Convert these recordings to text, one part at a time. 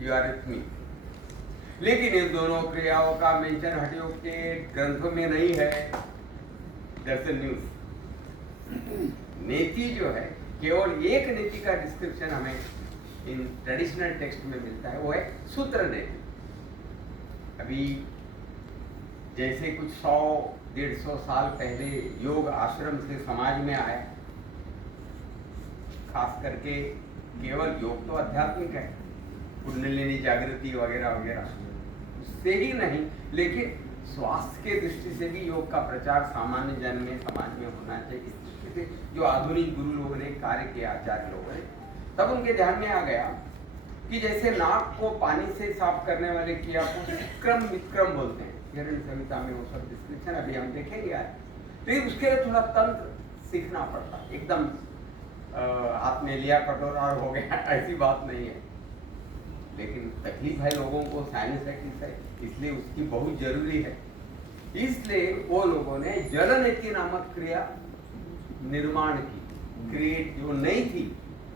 You are with me. लेकिन इन दोनों क्रियाओं का मेंशन हठयोग के ग्रंथों में नहीं है। That's news. नीति जो है, केवल एक नीति का डिस्क्रिप्शन हमें इन ट्रेडिशनल टेक्स्ट में मिलता है, वो है सूत्र नीति। अभी जैसे कुछ 100-150 साल पहले योग आश्रम से समाज में आया, खास करके केवल योग तो आध्यात्मिक है, कुंडलिनी जागृति वगैरह वगैरह, उससे ही नहीं, लेकिन स्वास्थ्य के दृष्टि से भी योग का प्रचार सामान्य जन में, समाज में होना चाहिए। इस दृष्टि से जो आधुनिक गुरु लोगों ने कार्य किया, आचार्य लोगों ने, तब उनके ध्यान में आ गया कि जैसे नाक को पानी से साफ करने वाले क्रिया को विक्रम विक्रम बोलते हैं, हिरण्य संहिता में वो सब डिस्क्रिप्शन अभी हम देखेंगे आज। तो उसके लिए थोड़ा तंत्र सीखना पड़ता, एकदम हाथ में लिया कटोरा और हो गया, ऐसी बात नहीं है। लेकिन तकलीफ है लोगों को, साइनसाइटिस है, इसलिए उसकी बहुत जरूरी है। इसलिए वो लोगों ने जल नीति नामक क्रिया निर्माण की, क्रिएट, जो नहीं थी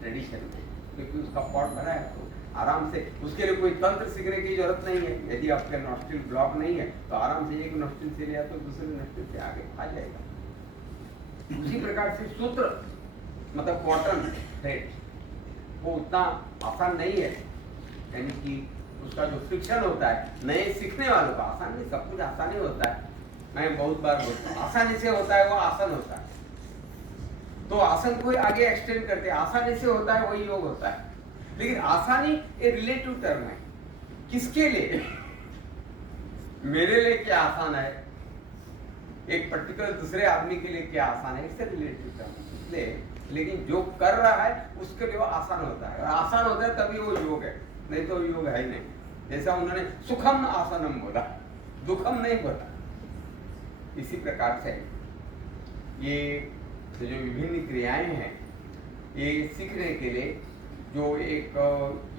ट्रेडिशन में, क्योंकि उसका पॉट भरा है तो आराम से, उसके लिए कोई तंत्र सीखने की जरूरत नहीं है। यदि आपका नॉस्ट्रिल ब्लॉक नहीं है तो आराम से एक नॉस्ट्रिल से लिया तो दूसरे नॉस्ट्रिल से आगे आ जाएगा। उसी प्रकार से सूत्र मतलब कॉटन थ्रेड, वो उतना आसान नहीं है, यानी कि उसका जो फ्रिक्शन होता है नए सीखने वालों का, आसान नहीं, सब कुछ आसान ही होता है। मैं बहुत बार बोलता हूँ, आसानी से होता है वो आसान होता है, तो आसन को आगे एक्सटेंड करते हैं, आसानी से होता है वही योग होता है। लेकिन आसानी एक रिलेटिव टर्म है, किसके लिए? मेरे लिए क्या आसान है, एक पर्टिकुलर दूसरे आदमी के लिए क्या आसान है, इससे रिलेटिव टर्म है। इसलिए लेकिन जो कर रहा है उसके लिए वो आसान होता है, और आसान होता है तभी वो योग है, नहीं तो योग है ही नहीं। जैसा उन्होंने सुखम आसनम बोला, दुखम नहीं बोला। इसी प्रकार से ये जो विभिन्न क्रियाएं हैं, ये सीखने के लिए जो एक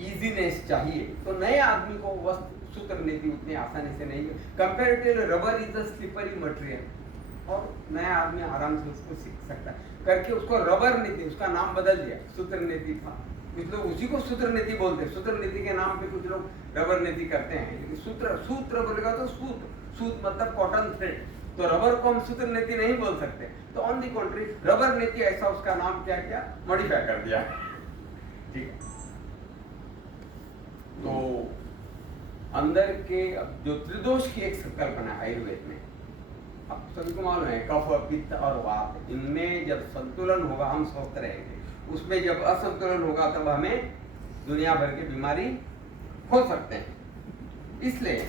इजीनेस चाहिए, तो नए आदमी को वस्तु सूत्र नीति उतनी आसानी से नहीं है। Comparatively rubber is a slippery material, और नया आदमी आराम से उसको सीख सकता है। करके उसको रबर नीति, उसका नाम बदल दिया, सूत्र नीति था। कुछ लोग उसी को सूत्र नीति बोलते हैं, सूत्र नीति के नाम पे कुछ लोग रबर नीति करते हैं। लेकिन सूत्र, सूत्र बोलेगा तो सूत, सूत मतलब कॉटन थ्रेड, तो रबर को हम सूत्र नीति नहीं बोल सकते। तो ऑन दी कॉन्ट्री रबर नीति, ऐसा उसका नाम क्या किया, मॉडिफाई कर दिया, ठीक है। तो अंदर के जो त्रिदोष की एक संकल्पना है आयुर्वेद में, अब सभी को मालूम है, कफ, पित्त और वात, इनमें जब संतुलन होगा हम स्वस्थ रहेंगे, उसमें जब असंतुलन होगा तब हमें दुनिया भर की बीमारी हो सकते हैं। इसलिए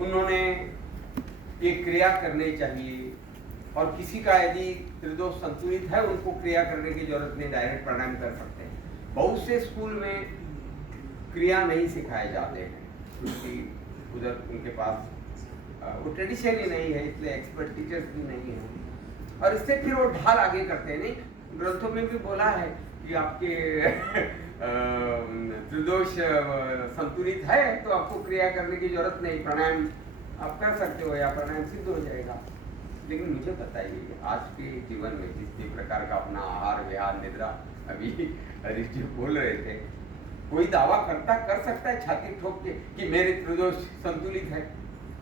उन्होंने ये क्रिया करनी चाहिए, और किसी का यदि त्रिदोष संतुलित है उनको क्रिया करने की जरूरत नहीं, डायरेक्ट प्राणायाम कर सकते हैं। बहुत से स्कूल में क्रिया नहीं सिखाए जाते हैं, क्योंकि उधर उनके पास वो ट्रेडिशन ही नहीं है, इसलिए एक्सपर्ट टीचर्स भी नहीं है, और इससे फिर वो ढाल आगे करते हैं। नहीं, ग्रंथों में भी बोला है कि आपके त्रिदोष संतुलित है तो आपको क्रिया करने की जरूरत नहीं, प्राणायाम आप कर सकते हो या प्राणायाम सिद्ध हो जाएगा। लेकिन मुझे बताइए, आज के जीवन में जिस प्रकार का अपना आहार विहार निद्रा, अभी हरीश जी बोल रहे थे, कोई दावा कर सकता है छाती ठोक के कि मेरे त्रिदोष संतुलित है?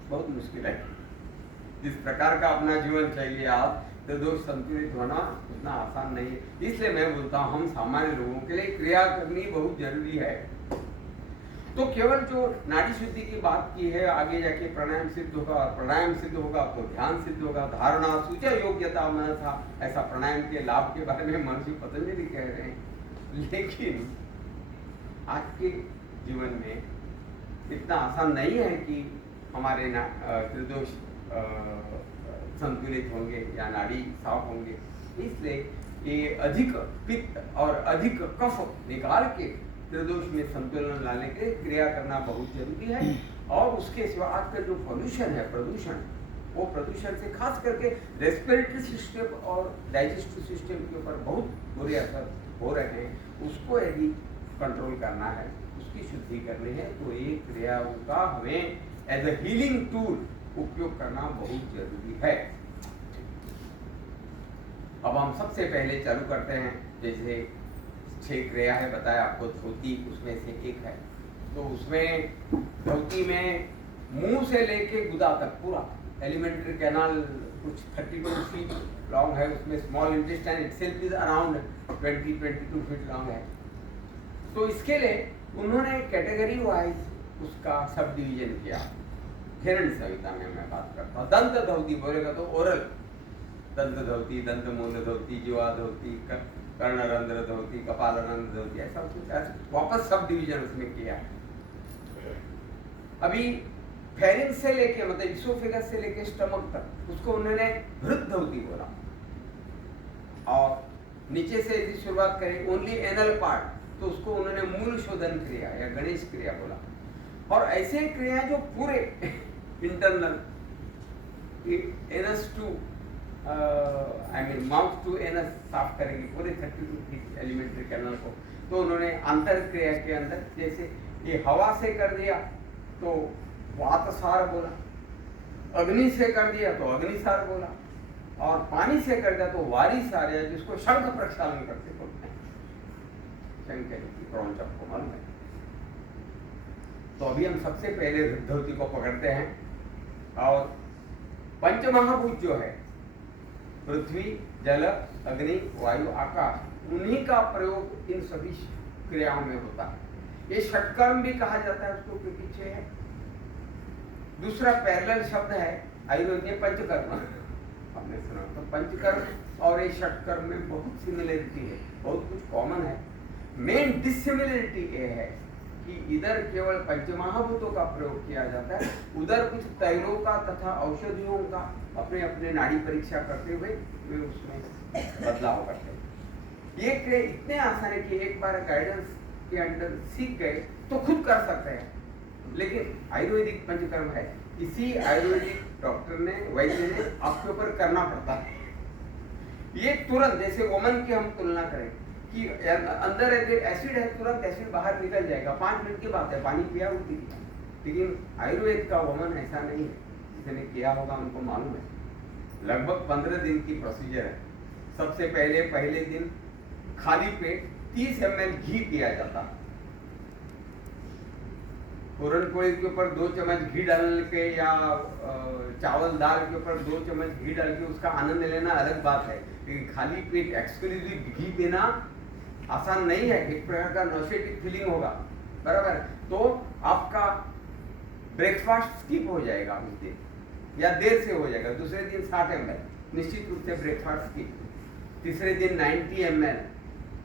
बहुत मुश्किल है। जिस प्रकार का अपना जीवन शैली आप, त्रिदोष संतुलित होना उतना आसान नहीं है। इसलिए मैं बोलता हूँ, हम सामान्य लोगों के लिए क्रिया करनी बहुत जरूरी है। तो केवल जो नाड़ी शुद्धि की बात की है, आगे जाके प्राणायाम सिद्ध होगा, और प्राणायाम सिद्ध होगा तो ध्यान सिद्ध होगा, धारणा सूचा योग्यता मनसा, ऐसा प्राणायाम के लाभ के बारे में महर्षि पतंजलि कह रहे हैं। लेकिन आज के जीवन में इतना आसान नहीं है कि हमारे त्रिदोष संतुलित होंगे या नाड़ी साफ होंगे। इसलिए ये अधिक पित्त और अधिक कफ निकाल के त्रिदोष में संतुलन लाने के लिए क्रिया करना बहुत जरूरी है। और उसके सिवा आज का जो पॉल्यूशन है, प्रदूषण, वो प्रदूषण से खास करके रेस्पिरेटरी सिस्टम और डाइजेस्टिव सिस्टम के ऊपर बहुत बुरे असर हो रहे हैं। उसको यदि कंट्रोल करना है, उसकी शुद्धि करनी है, तो ये क्रियाओं का हमें एज ए हीलिंग टूल उपयोग करना बहुत जरूरी है। अब हम सबसे पहले चालू करते हैं, जैसे 6 क्रिया है बताया आपको, धोती उसमें से एक है। तो उसमें धोती में मुंह से लेके गुदा तक पूरा एलिमेंट्री कैनाल कुछ 32 फीट लॉन्ग है, उसमें small intestine itself is around 22 feet long है। तो इसके लिए उन्होंने कैटेगरी वाइज उसका सब डिवीजन किया। हिरण्य संहिता में मैं बात करता हूँ। दंत धोती बोलेगा तो ओरल दंत धोती, दंत मूल धोती, जीवा धोती, कर्णरंध्र धोती, कपालरंध्र धोती, ऐसा कुछ वापस सब डिवीजन उसमें किया। अभी फेरिंग से लेके मतलब इसोफेगस से लेके स्टमक तक उसको उन्होंने हृद धोती बोला। और नीचे से यदि शुरुआत करें ओनली एनल पार्ट तो उसको उन्होंने मूल शोधन क्रिया या गणेश क्रिया बोला। और ऐसे क्रिया जो पूरे internal anus to I mean mouth to anus साफ करेंगे पूरे 32 फीट एलिमेंट्री कैनल को, तो उन्होंने अंतर क्रिया के अंदर जैसे ये हवा से कर दिया तो वातसार बोला, अग्नि से कर दिया तो अग्निसार बोला, और पानी से कर दिया तो वारिसार, या जिसको शंख प्रक्षालन करते बोलते हैं, शंख की क्रॉन्च आपको मालूम है। तो अभी हम सबसे पहले हृदय को पकड़ते हैं। और पंचमहाभूत जो है पृथ्वी, जल, अग्नि, वायु, आकाश, उन्हीं का प्रयोग इन सभी क्रियाओं में होता है। ये षटकर्म भी कहा जाता है उसको, क्योंकि 6 है। दूसरा पैरेलल शब्द है आयुर्वेद में पंचकर्म, आपने सुना। तो पंचकर्म और ये षटकर्म में बहुत सिमिलरिटी है, बहुत कुछ कॉमन है। मेन डिसिमिलरिटी ये है कि इधर केवल पंचमहाभूतों का प्रयोग किया जाता है, उधर कुछ तैलों का तथा औषधियों का अपने अपने नाड़ी परीक्षा करते हुए वे उसमें बदलाव करते हैं। ये क्रिया इतने आसान है कि एक बार गाइडेंस के अंडर सीख गए तो खुद कर सकते हैं। लेकिन आयुर्वेदिक पंचकर्म है, किसी आयुर्वेदिक डॉक्टर ने, वैद्य ने आपके ऊपर करना पड़ता है। ये तुरंत, जैसे वमन की हम तुलना करें कि अंदर एसिड है, तुरंत एसिड बाहर निकल जाएगा, 5 मिनट की बात है, पानी पिया उल्टी किया। लेकिन आयुर्वेद का वमन ऐसा नहीं है, जिसने किया होगा उनको मालूम है। लगभग 15 दिन की प्रोसीजर है। सबसे पहले दिन खाली पेट 30 ml घी पिया जाता है। पूरन पोली के ऊपर 2 चम्मच घी डाल के या चावल दाल के ऊपर 2 चम्मच घी डाल के उसका आनंद लेना अलग बात है, लेकिन खाली पेट एक्सक्लूसिव घी पीना आसान नहीं है। एक प्रकार का नॉसेटिक फीलिंग होगा, बराबर। तो आपका ब्रेकफास्ट स्किप हो जाएगा उस दिन, या देर से हो जाएगा। दूसरे दिन 60 ml निश्चित रूप से ब्रेकफास्ट स्किप, तीसरे दिन 90 ml,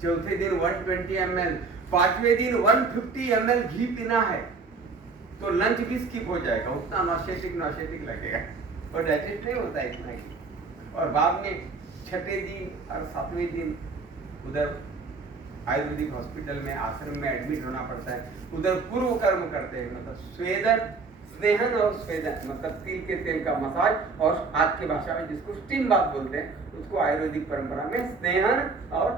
चौथे दिन 120 ml, 5वें दिन 150 ml घी पीना है तो लंच भी स्किप हो जाएगा, उतना नॉसेटिक लगेगा और डाइजेस्ट नहीं होता है इतना ही। और बाद में 6ठे दिन और 7वें दिन उधर आयुर्वेदिक हॉस्पिटल में, आश्रम में एडमिट होना पड़ता है। उधर पूर्व कर्म करते हैं, मतलब स्वेदन, स्नेहन और स्वेदन, मतलब तिल के तेल का मसाज, और आज की भाषा में जिसको स्टीम बाथ बोलते हैं उसको आयुर्वेदिक परंपरा में स्नेहन और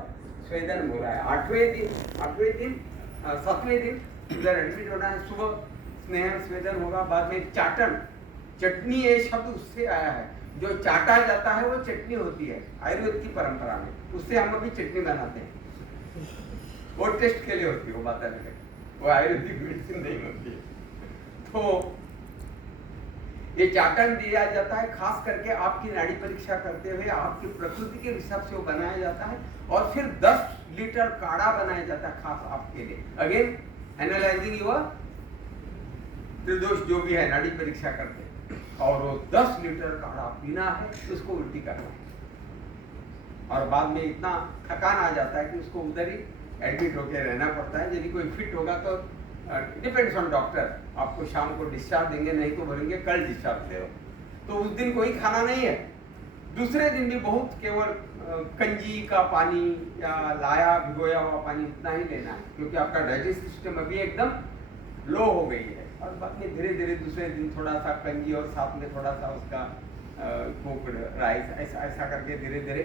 स्वेदन बोला है। 8वें दिन 7वें दिन उधर एडमिट होना है। सुबह स्नेहन स्वेदन होगा, बाद में चाटन, चटनी, ये शब्द उससे आया है। जो चाटा जाता है वो चटनी होती है आयुर्वेद की परंपरा में, उससे हम अभी चटनी बनाते हैं। वो टेस्ट के लिए होती है, वो बात अलग है, वो आयुर्वेदिक मेडिसिन नहीं होती है। तो ये चाटन दिया जाता है, खास करके आपकी नाड़ी परीक्षा करते हुए आपकी प्रकृति के हिसाब से वो बनाया जाता है, और फिर 10 लीटर काढ़ा बनाया जाता है खास आपके लिए। अगेन एनालाइजिंग योर त्रिदोष जो भी है, नाड़ी परीक्षा करते हैं, और वो 10 लीटर काढ़ा पीना है, उसको उल्टी करना है। और बाद में इतना थकान आ जाता है कि उसको उधर ही एडमिट होकर रहना पड़ता है। यदि कोई फिट होगा तो डिपेंड्स ऑन डॉक्टर, आपको शाम को डिस्चार्ज देंगे, नहीं तो बोलेंगे कल डिस्चार्ज दे। तो उस दिन कोई खाना नहीं है। दूसरे दिन भी बहुत केवल कंजी का पानी या लाया भिगोया हुआ पानी उतना ही लेना है, क्योंकि आपका डाइजेस्टिव सिस्टम अभी एकदम लो हो गई है। और बाद में धीरे धीरे दूसरे दिन थोड़ा सा कंजी और साथ में थोड़ा सा उसका कुक्ड राइस, ऐसा करके धीरे धीरे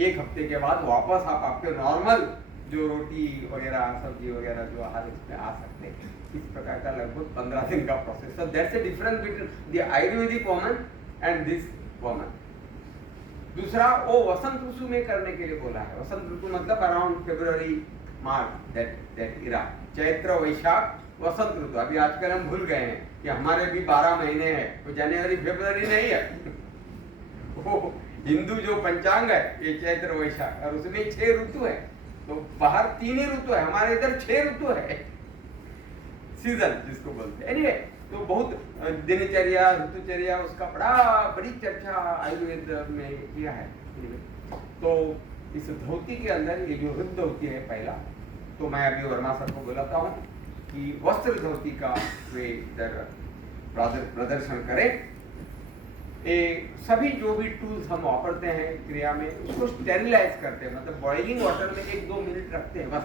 1 हफ्ते के बाद वापस आप आपके नॉर्मल जो रोटी वगैरह, सब्जी वगैरह जो आहार इसमें आ सकते हैं। इस प्रकार का लगभग 15 दिन का process. So that's a difference between the Ayurvedic woman and this woman. दूसरा, वो वसंत ऋतु में करने के लिए बोला है। वसंत ऋतु मतलब अराउंड February मार्क दैट इरा, चैत्र वैशाख वसंत ऋतु। अभी आजकल हम भूल गए हैं कि हमारे भी 12 महीने हैं, तो जनवरी फरवरी नहीं है। वो हिंदू जो पंचांग है ये चैत्र वैशाख, और उसमें 6 ऋतु है। तो बाहर 3 ही ऋतु है, हमारे इधर 6 ऋतु है, सीजन जिसको बोलते हैं। एनीवे, तो बहुत दिनचर्या ऋतुचर्या उसका बड़ी चर्चा आयुर्वेद में किया है। तो इस धोती के अंदर ये जो हृद धोती है पहला, तो मैं अभी वर्मा सर को बुलाता हूँ कि वस्त्र धोती का वे इधर प्रदर्शन करें। सभी जो भी टूल्स हम वापरते हैं क्रिया में, उसको स्टेरिलाइज करते हैं, मतलब बॉइलिंग वाटर में 1-2 मिनट रखते हैं बस।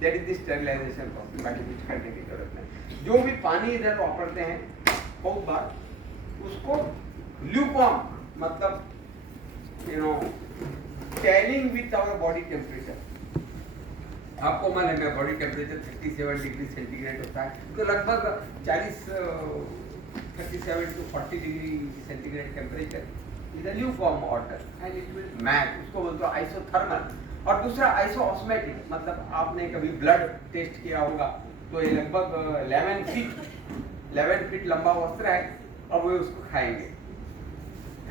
That is the sterilisation process, बाकी कुछ करने की जरूरत नहीं। जो भी पानी इधर वापरते हैं बहुत बार उसको ल्यूकवार्म, मतलब tallying with our body temperature. आपको मालूम है बॉडी टेम्परेचर 37 डिग्री सेंटीग्रेड होता है, तो लगभग 37 to 40 degree centigrade temperature is a lukewarm water and it will match, उसको बोलते हैं आइसोथर्मल। और दूसरा आइसोऑस्मेटिक, मतलब आपने कभी ब्लड टेस्ट किया होगा, तो ये लगभग 11 फीट लंबा वस्त्र है, और वो उसको खाएंगे,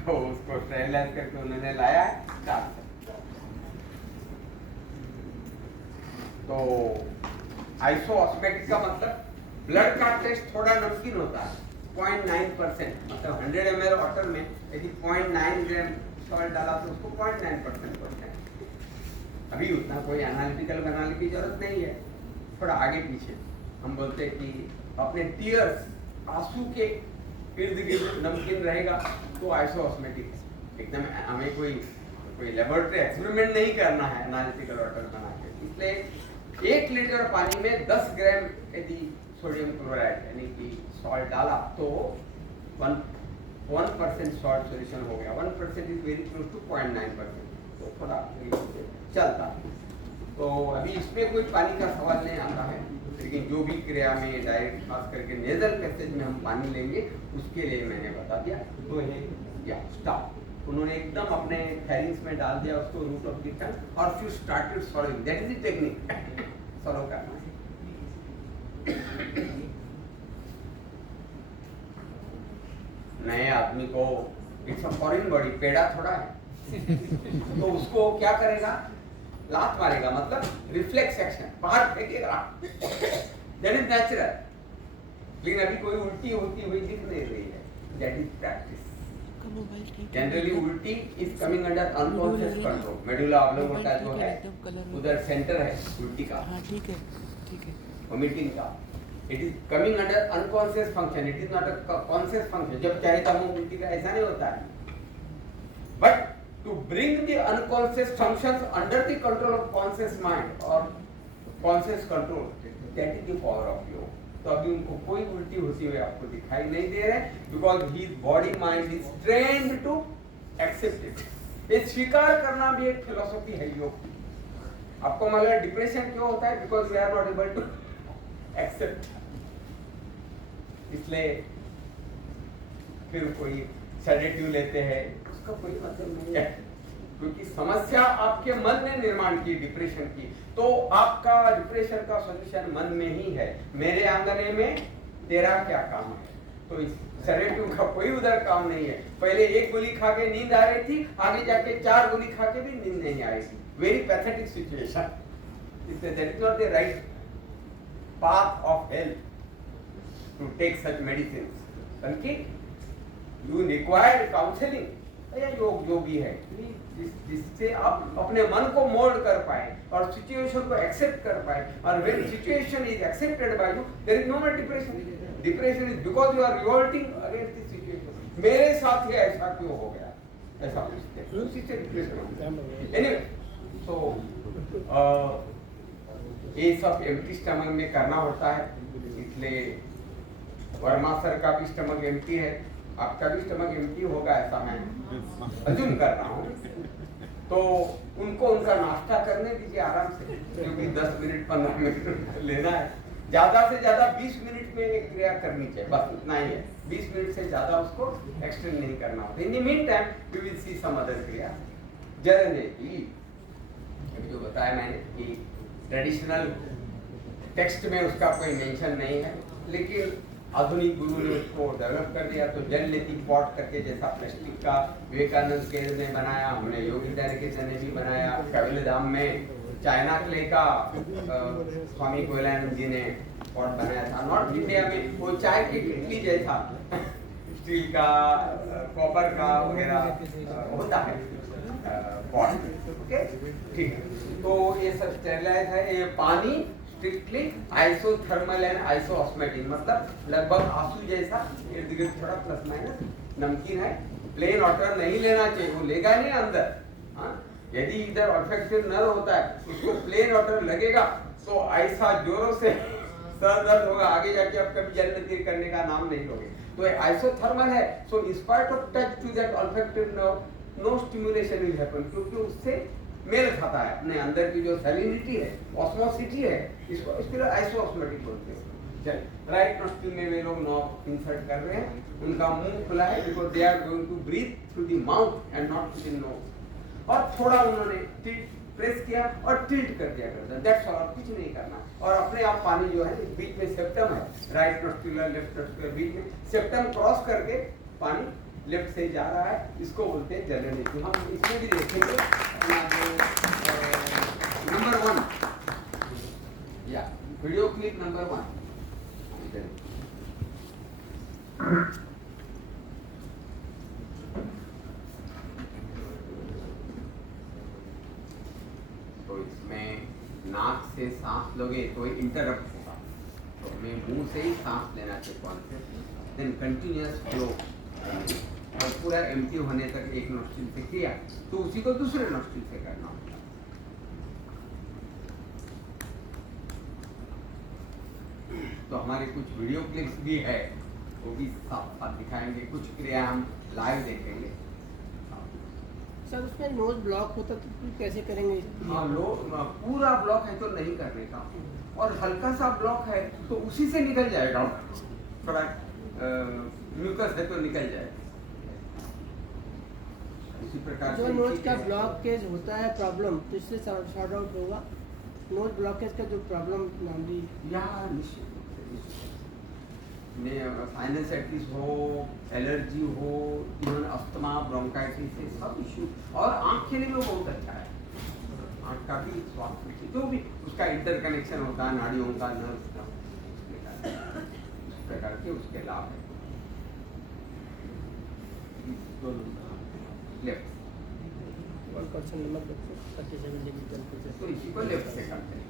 तो उसको स्टेरिलाइज करके उन्होंने लाया है कार से। तो आइसोऑस्मेटिक का मतलब ब्लड का टेस्ट थोड़ा नमकीन होता है, 0.9%, मतलब 100 ml वाटर में यदि 0.9 ग्राम सॉल्ट डाला तो उसको 0.9% होता है। अभी उतना कोई एनालिटिकल बनाने की जरूरत नहीं है, थोड़ा आगे पीछे हम बोलते हैं कि अपने टीयर्स, आंसू के इर्द गिर्द नमकीन रहेगा तो आइसोऑस्मेटिक है एकदम। हमें कोई लेबोरेटरी एक्सपेरिमेंट नहीं करना है एनालिटिकल वाटर बना के, इसलिए 1 लीटर पानी में 10 ग्राम यदि सोडियम क्लोराइड यानी कि सॉल्ट डाला तो 1% सॉल्ट सोल्यूशन हो गया। 1% इज वेरी क्लोज टू 0.9%, तो थोड़ा चलता है। तो अभी इसमें कोई पानी का सवाल नहीं आता है, लेकिन जो भी क्रिया में डायरेक्ट खास करके नेजल पैसेज में हम पानी लेंगे उसके लिए मैंने बता दिया। तो ये स्टॉप, उन्होंने एकदम अपने थैलिंग्स में डाल दिया उसको, रूट ऑफ द टंग, और फिर started सॉलोइंग। That is the technique, सॉलो करना है। नए आदमी को इट्स अ फॉरेन बॉडी, पेड़ा थोड़ा है तो उसको क्या करेगा, लात मारेगा, मतलब रिफ्लेक्स एक्शन, बाहर फेंकेगा, दैट इज नेचुरल। लेकिन अभी कोई उल्टी होती हुई दिख नहीं रही है, दैट इज प्रैक्टिस। जनरली उल्टी is coming under unconscious control. Medulla oblongata जो है उधर सेंटर है उल्टी का, ठीक है वोमिटिंग का, it is coming under unconscious function, it is not a conscious function. जब चाहे तब उल्टी का ऐसा नहीं होता है, but to bring the unconscious functions under the control of conscious mind or conscious control, that is the power of yoga. तो अभी उनको कोई उल्टी होती हुई आपको दिखाई नहीं दे रहे, because his body mind is trained to accept it. ये स्वीकार करना भी एक फिलोसफी है योग की। आपको मालूम है डिप्रेशन क्यों होता है, because we are not able to accept। इसलिए फिर कोई सेडेटिव लेते हैं, उसका कोई मतलब नहीं है, क्योंकि समस्या आपके मन ने निर्माण की डिप्रेशन की। तो आपका डिप्रेशन का सॉल्यूशन मन में ही है। मेरे आंगने में तेरा क्या काम है, तो इस सेडेटिव का कोई उधर काम नहीं है। पहले 1 गोली खा के नींद आ रही थी, आगे जाके 4 गोली खा के भी नींद नहीं आ रही थी। Very pathetic situation. इसलिए that is not the right path of health to take such medicine, बल्कि यू रिक्वायर काउंसलिंग या योगी है जिससे आप अपने मन को मोल्ड कर पाए और सिचुएशन को एक्सेप्ट कर पाए। और when situation is accepted by you, there is no more depression. Depression is because you are revolting against the situation. मेरे साथ ही ऐसा क्यों हो गया, ऐसा पूछते हैं, उसी से डिप्रेशन होता है। एनीवे, सो ये सब एम्प्टी स्टमक में करना होता है। इसलिए वर्मा सर का भी स्टमक एम्प्टी है, आपका भी स्टमक एम्प्टी होगा, ऐसा मैं अज्यूम कर रहा हूँ। तो उनको उनका नाश्ता करने दीजिए आराम से, क्योंकि 10 मिनट 15 मिनट लेना है। ज़्यादा से ज़्यादा 20 मिनट में एक क्रिया करनी चाहिए, बस इतना ही है। 20 मिनट से ज़्यादा उसको एक्सटेंड नहीं करना होता। In the meantime we will see some other क्रिया। जैसे कि जो बताया मैंने कि ट्रेडिशनल टेक्स्ट में उसका कोई मेंशन नहीं है, लेकिन आधुनिक गुरु ने उसको डेवलप कर दिया। तो जल लेती पॉट करके जैसा प्लास्टिक का विवेकानंद केंद्र में बनाया, हमने योगी निकेतन ने भी बनाया, कैवल्य धाम में चाइना क्ले का स्वामी कोयलानंद जी ने पॉट बनाया था। नॉर्थ इंडिया में वो चाय की किटली जैसा स्टील का, कॉपर का वगैरह होता है पॉट। ओके, ठीक है। तो ये सब स्टेरिलाइज है। ये पानी स्ट्रिक्टली आइसोथर्मल एंड आइसोऑस्मेटिक, मतलब लगभग आंसू जैसा, इर्द गिर्द थोड़ा प्लस माइनस नमकीन है। प्लेन वाटर नहीं लेना चाहिए, वो लेगा नहीं अंदर। हाँ, यदि इधर ऑल्फैक्टिव नर्व होता है, उसको प्लेन वाटर लगेगा तो ऐसा जोरों से सर दर्द होगा, आगे जाके आप कभी जल नतीर करने का नाम नहीं लोगे। तो आइसोथर्मल है, so in spite of touch to that olfactive nerve no stimulation will happen, क्योंकि उससे मेल खाता है अपने अंदर की जो सैलिनिटी है, ऑस्मोसिटी है, इसको आइसोऑस्मोटिक बोलते हैं। चल, राइट नोस्ट्रिल में वे लोग नॉब इंसर्ट कर रहे हैं, उनका मुंह खुला है because they are going to breathe through the mouth and not through the nose. और थोड़ा उन्होंने प्रेस किया और टिल्ट कर दिया गर्दन, दैट्स ऑल, कुछ नहीं करना। और अपने आप पानी जो है बीच में सेप्टम है, राइट नोस्ट्रिल और लेफ्ट नोस्ट्रिल बीच में सेप्टम क्रॉस करके पानी लेफ्ट से जा रहा है, इसको बोलते हैं जल नीति। हम इसमें भी देखेंगे नंबर 1 या वीडियो क्लिप नंबर 1। तो इसमें नाक से सांस लोगे तो इंटरप्ट होगा, तो मैं मुंह से ही सांस लेना चाहिए कॉन्सेप्ट, देन कंटिन्यूअस फ्लो और पूरा एम्प्टी होने तक एक नोस्ट्रिल से किया, तो उसी को दूसरे नोस्ट्रिल से करना होगा। तो हमारे कुछ वीडियो क्लिप्स भी है, वो भी साथ साथ दिखाएंगे, कुछ क्रिया हम लाइव देखेंगे। सर उसमें नोज ब्लॉक होता तो फिर कैसे करेंगे? हाँ, पूरा ब्लॉक है तो नहीं करने का, और हल्का सा ब्लॉक है तो उसी से निकल जाएगा, थोड़ा म्यूकस है तो निकल जाएगा। उसी प्रकार जो नोज का ब्लॉकेज होता है प्रॉब्लम, तो इससे सॉर्ट आउट होगा। नोज ब्लॉकेज का जो प्रॉब्लम नॉर्मली या निश्चित साइनसाइटिस हो, एलर्जी हो, इवन अस्थमा, ब्रोंकाइटिस, ये सब इश्यू। और आँख के लिए भी बहुत अच्छा है, आँख का भी स्वास्थ्य जो भी उसका इंटरकनेक्शन होता है नाड़ियों का, नर्व्स का, इस प्रकार के उसके लाभ है। लेफ्ट 1% नमक 37 डिग्री टेम्परेचर, तो इसी को लेफ्ट से करते हैं।